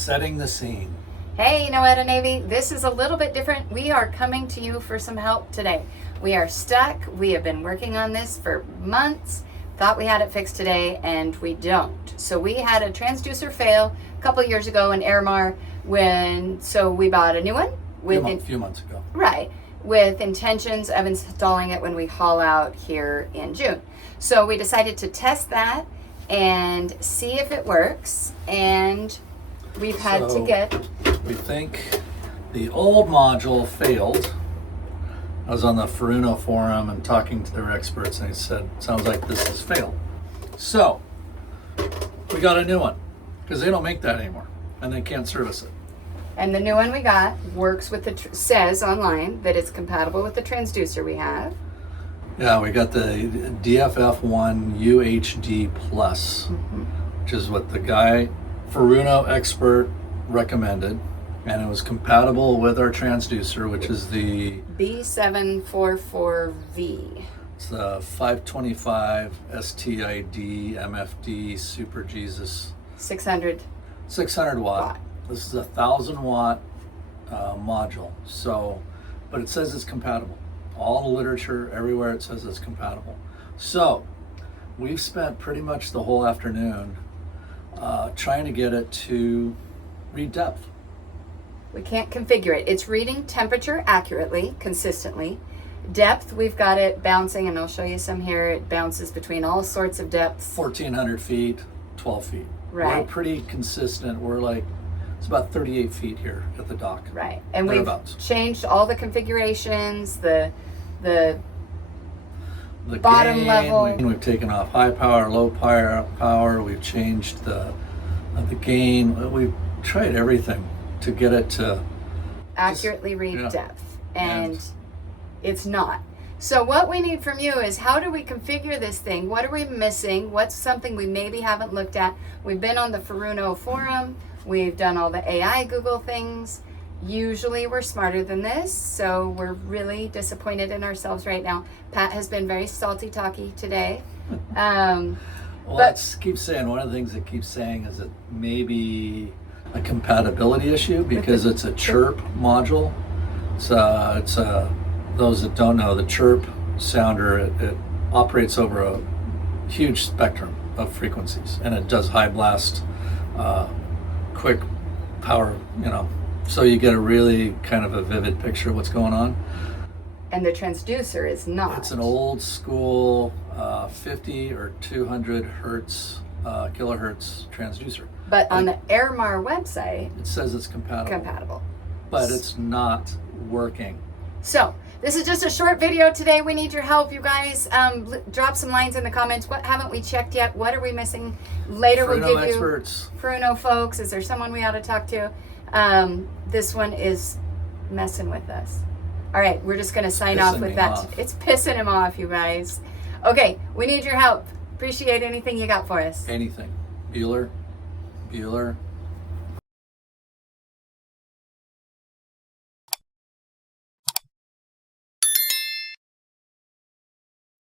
setting the scene. Hey, Noeta Navy, this is a little bit different. We are coming to you for some help today. We are stuck. We have been working on this for months. Thought we had it fixed today, and we don't. So we had a transducer fail a couple years ago in Airmar so we bought a new one. A few months ago. Right, with intentions of installing it when we haul out here in June. So we decided to test that and see if it works, and we've had to get... We think the old module failed. I was on the Furuno forum and talking to their experts, and they said, sounds like this has failed. So we got a new one because they don't make that anymore and they can't service it. And the new one we got works with says online that it's compatible with the transducer we have. Yeah, we got the DFF1 UHD Plus, which is what the guy, Furuno expert, recommended. And it was compatible with our transducer, which is the B744v. It's the 525 STID MFD Super Jesus 600 watt. This is a 1,000 watt module. So, but it says it's compatible. All the literature, everywhere it says it's compatible. So, we've spent pretty much the whole afternoon trying to get it to read depth. We can't configure it. It's reading temperature accurately, consistently. Depth, we've got it bouncing, and I'll show you some here. It bounces between all sorts of depths. 1,400 feet, 12 feet. Right. We're pretty consistent. We're like, it's about 38 feet here at the dock. Right. And we've changed all the configurations, the bottom gain, level. We've taken off high power, low power. We've changed the gain. We've tried everything to get it to accurately read depth, and it's not. So what we need from you is, how do we configure this thing? What are we missing? What's something we maybe haven't looked at? We've been on the Furuno forum. We've done all the AI Google things. Usually we're smarter than this, so we're really disappointed in ourselves right now. Pat has been very salty talky today. Well, let's keep saying, one of the things it keeps saying is that maybe a compatibility issue because it's a chirp module. It's those that don't know, the chirp sounder, it operates over a huge spectrum of frequencies, and it does high blast, quick power, so you get a really kind of a vivid picture of what's going on. And the transducer is not. It's an old school 50 or 200 kilohertz transducer. But on the Airmar website, it says it's compatible. But it's not working. So this is just a short video today. We need your help, you guys. Drop some lines in the comments. What haven't we checked yet? What are we missing? Later Furuno we'll give experts. You Furuno folks. Is there someone we ought to talk to? This one is messing with us. All right, we're just going to sign off with that. It's pissing him off, you guys. Okay, we need your help. Appreciate anything you got for us. Anything. Bueller.